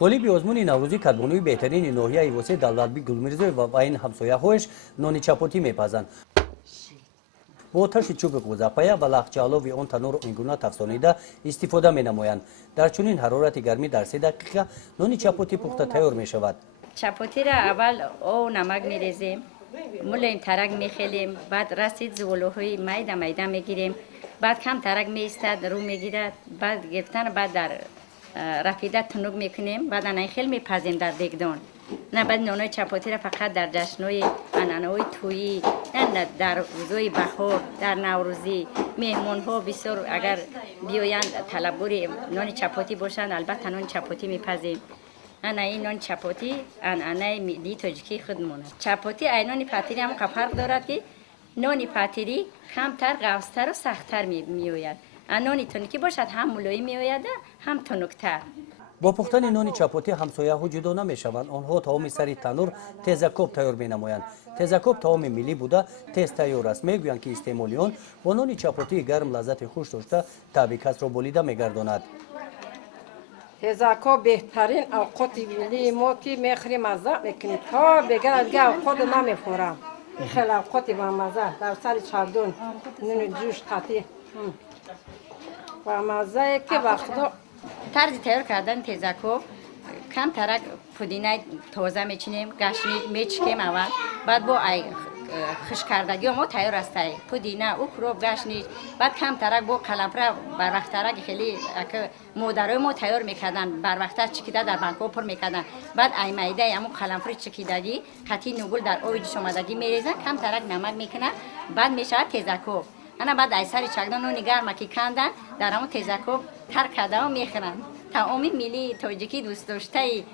غالیب آزمون نوروزی کدبانوی بهترین ناحیه واسه دولتبی گلمیرزوی و این همسایه‌هایش نان چپاتی میپزند. با آتش چوب قوزپایه و لخچه‌آلود آن تنور اینگونه تفسانیده استفاده می‌نمایند. در چنین حرارت گرمی در 3 دقیقه نان چپاتی پخته تیار می‌شود. چپاتی را اول او نمک می‌ریزیم، ملیم ترک می‌خلیم، بعد رسید زغال‌های میده می‌گیریم، بعد کم ترک می‌ایستد رو می‌گیرد، بعد گرفتن بعد در رفیده تنوگ می‌کنیم، بعد آن خیلی می‌پزیم در دیگدان. نه بعد نان چپاتی را فقط در جشن‌های انانه‌های تویی، نه در روزهای بهار، در نوروزی مهمان‌ها بسیار اگر بیایند طلبگار نان چپاتی باشند البته نان چپاتی می‌پزیم. این نان چپاتی انانه ملی تاجیکی خودمونه. چپاتی نان فطیری هم فرق دارد که نان فطیری کمتر قوس‌تر و سخت‌تر می‌آید. نان تنکی باشد هم ملایم می‌آید هم تنک‌تر. با پختن نان چپاتی همسایه‌ها جدا نمی‌شوند. آنها تمام سری تنور تیزکوب تیار می‌نمایند. تیزکوب تمام ملی بوده تیز تیار است. میگویند که استعمال آن با نان چپاتی گرم لذت خوش داشته طبع کس را بریده می‌گرداند. تیزکوب بهترین اوقات ملی ما که می‌خوریم مزه می‌کنیم تا بگر دیگه اوقات نمی‌خورم. خیلی اوقات با مزه در سر چردون نون جوش قطعی و مزه که وقتا طرز تیار کردن تیزکوب کم ترک پودینه تازه میچینیم، گشنیج میچکیم اول، بعد با خشک کردگی ما تیار است. پودینه، اوکروب، گشنیج، بعد کم ترک با قلمفر بر وقت ترک خیلی که مادرای ما تیار میکردن بر وقت چکیده در بانکو پر میکردن. بعد ای میده همون قلمفر چکیدگی قطعی نگول در اوج آمدگی میریزن، کم ترک نمک میکنن، بعد میشه تیزکوب. انا بعد ای سری چگدان و نگر مکی کندن در همون تیزکوب تر کرده و میخورن. تمامی ملی تاجیکی دوست داشته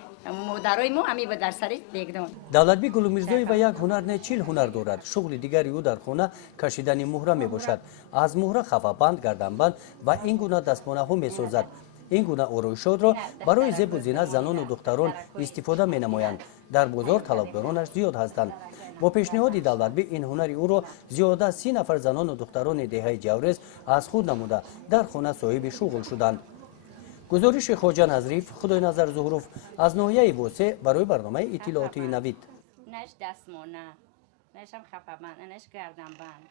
مادرای ما همی به در سری دیگدان. دولتبی گلمیرزوی و یک هنر نه 40 هنر دارد. شغل دیگری او در خانه کشیدن مهره می باشد. از مهره خفابند، گردنبند و این گونه دستمانه ها می سازد. این گونه آرایشات را برای زیب و زینت زنان و دختران استفاده می نمایند. در بازار طلبکارانش زیاد هستند. با پیشنهاد دولتبی این هنر او را زیاده 30 نفر زنان و دختران دهه جوریز از خود نموده در خانه صاحب شغل شدند. گزارش خواجه نظریف خدای نظر ظهروف از ناحیه واسه برای برنامه اطلاعاتی نوید. نش دستمانه، نشم خفابند، نش گردنبند.